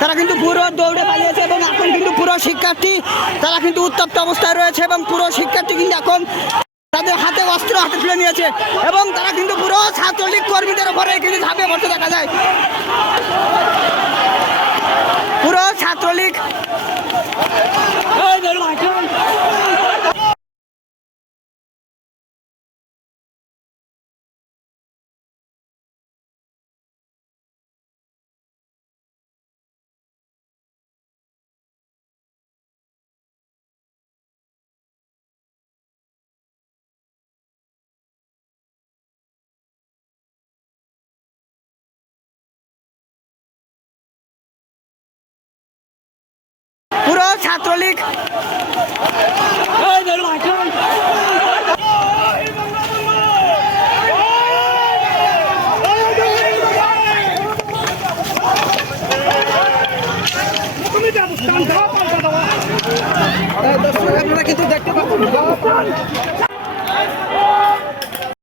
তারা কিন্তু পুরো দৌড়ে পালিয়েছে এবং এখন কিন্তু পুরো শিক্ষার্থী তারা কিন্তু উত্তপ্ত অবস্থায় রয়েছে এবং পুরো শিক্ষার্থী কিন্তু এখন তাদের হাতে অস্ত্র হাতে তুলে নিয়েছে এবং তারা কিন্তু পুরো ছাত্রলীগ কর্মীদের উপরে কিন্তু ঝাঁপিয়ে পড়তে দেখা যায়। পুরো ছাত্রলীগ পুরো ছাত্রলীগ আপনারা কিন্তু দেখতে পাচ্ছেন